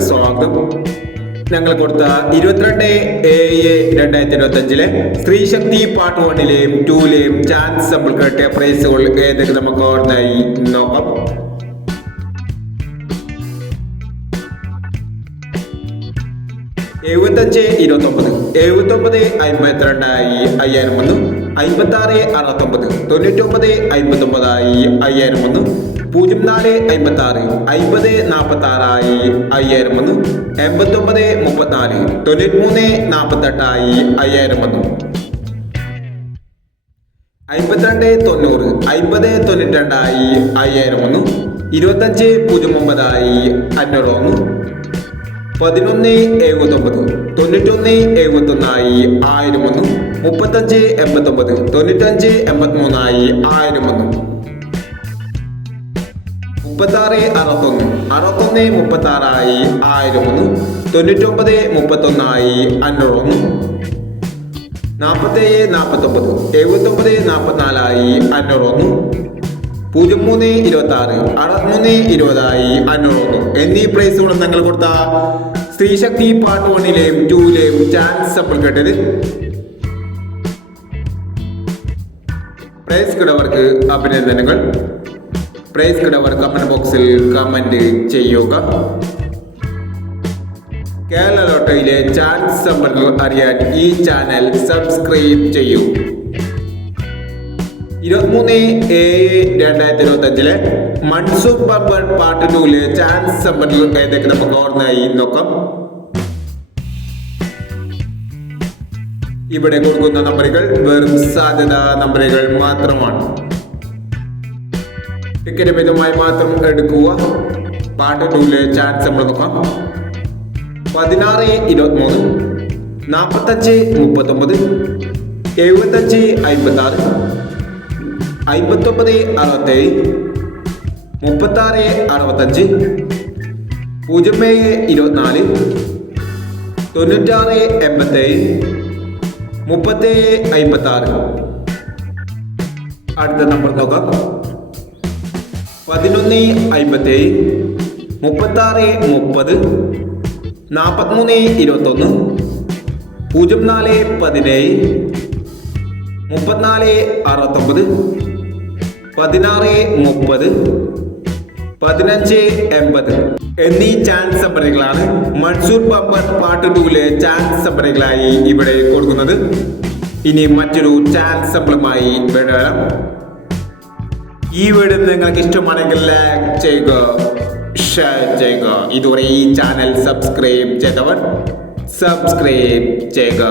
സ്വാഗതം. ഞങ്ങൾ കൊടുത്ത ഇരുപത്തിരണ്ട് ഏഴ് രണ്ടായിരത്തി ഇരുപത്തി അഞ്ചിലെ സ്ത്രീശക്തി പാർട്ട് വണ്ണിലെയും ടൂലെയും ചാൻസ് നമ്മൾ കിട്ടിയ പ്രൈസുകൾ ഏതൊക്കെ നമുക്ക് ഓർമ്മയായി നോക്കാം. എഴുപത്തഞ്ച് ഇരുപത്തൊമ്പത്. എഴുപത്തൊമ്പത് അമ്പത്തിരണ്ടായി അയ്യായിരം ഒന്ന് അമ്പത്തി ആറ് അറുപത്തൊമ്പത്. തൊണ്ണൂറ്റൊമ്പത് അമ്പത്തൊമ്പതായി അയ്യായിരം ഒന്ന് പൂജ്യം നാല് അമ്പത്തി ആറ് അമ്പത് നാൽപ്പത്തി ആറായി അയ്യായിരം ഒന്ന് എൺപത്തൊമ്പത് മുപ്പത്തിനാല്. തൊണ്ണൂറ്റിമൂന്ന് നാൽപ്പത്തെട്ടായി അയ്യായിരം ഒന്ന് അമ്പത്തിരണ്ട് തൊണ്ണൂറ്. അമ്പത് തൊണ്ണൂറ്റി രണ്ടായി അയ്യായിരം ഒന്ന് ഇരുപത്തഞ്ച് പൂജ്യം ഒമ്പതായി അഞ്ഞൂറ് വന്നു പതിനൊന്ന് എഴുപത്തൊമ്പത് തൊണ്ണൂറ്റൊന്ന് എഴുപത്തൊന്നായി ആയിരം ഒന്ന് മുപ്പത്തഞ്ച് എൺപത്തൊമ്പത് തൊണ്ണൂറ്റഞ്ച് എൺപത്തിമൂന്നായി ആയിരം ഒന്ന് മുപ്പത്താറ് അറുപത്തൊന്ന് അറുപത്തൊന്ന് മുപ്പത്തി ആറായി ആയിരം ഒന്ന് തൊണ്ണൂറ്റൊമ്പത് മുപ്പത്തൊന്നായി അഞ്ഞൂറ് ഒന്ന് നാൽപ്പത്തേഴ് നാൽപ്പത്തൊമ്പത് എഴുപത്തൊമ്പത് നാൽപ്പത്തിനാലായി അഞ്ഞൂറ് ഒന്ന് പൂജ്യം മൂന്ന് ഇരുപത്തി ആറ് അറുപത്തിമൂന്ന് ഇരുപതായി അഞ്ഞൂറ് എന്നീ പ്രൈസുകൾ നിങ്ങൾ കൊടുത്ത സ്ത്രീശക്തി പാർട്ട് വണ്ണിലെയും ടൂയിലെയും ചാൻസ് നമ്മൾ കേട്ടത്. പ്രൈസ് കിടവർക്ക് അഭിനന്ദനങ്ങൾ. പ്രൈസ് കിടവർ കമന്റ് ബോക്സിൽ കമന്റ് ചെയ്യുക. കേരള ലോട്ടോയിലെ ചാൻസ് സമ്പർക്കം അറിയാൻ ഈ ചാനൽ സബ്സ്ക്രൈബ് ചെയ്യൂ. ഇരുപത്തിമൂന്ന് ഏഴ് രണ്ടായിരത്തി ഇരുപത്തി അഞ്ചിലെ മൺസൂൺ ബർബർ പാർട്ട് ടൂൽ ചാൻസ് ഏതൊക്കെ നമുക്ക് ഓർമ്മയായി. നോക്കാം. ഇവിടെ കൊടുക്കുന്ന നമ്പറുകൾ വെറും സാധ്യത നമ്പറുകൾ മാത്രമാണ്. ടിക്കറ്റ് മിതമായി മാത്രം എടുക്കുക. പാർട്ട് ടൂൽ ചാൻസ് നമ്മൾ നോക്കാം. പതിനാറ് ഇരുപത്തിമൂന്ന് നാൽപ്പത്തഞ്ച് മുപ്പത്തൊമ്പത് എഴുപത്തഞ്ച് അമ്പത്തി ആറ് അമ്പത്തൊമ്പത് അറുപത്തേഴ്. മുപ്പത്താറ് അറുപത്തഞ്ച്. പൂജ്യം ഏഴ് ഇരുപത്തിനാല്. തൊണ്ണൂറ്റാറ് എൺപത്തേഴ്. മുപ്പത്തേഴ് അമ്പത്തി ആറ് അടുത്ത നമ്പർ നോക്കാം. പതിനൊന്ന് അമ്പത്തേഴ് മുപ്പത്താറ് മുപ്പത്. നാൽപ്പത്തിമൂന്ന് ഇരുപത്തൊന്ന്. പൂജ്യം നാല് പതിനേഴ്. മുപ്പത്തിനാല് അറുപത്തൊമ്പത്. പതിനാറ് മുപ്പത് പതിനഞ്ച് എൺപത്. എന്നീ ചാൻസ് നമ്പറുകളാണ് മൺസൂർ പമ്പർ പാർട്ട് ടൂലെ ചാൻസ് നമ്പറുകളായി ഇവിടെ കൊടുക്കുന്നത്. ഇനി മറ്റൊരു ചാൻസ് നമ്പറുമായി വരാം. ഈ വീഡിയോ നിങ്ങൾക്ക് ഇഷ്ടമാണെങ്കിൽ ലൈക്ക് ചെയ്യുക ഷെയർ ചെയ്യുക. ഇതുവരെ ഈ ചാനൽ സബ്സ്ക്രൈബ് ചെയ്തവർ സബ്സ്ക്രൈബ് ചെയ്യുക.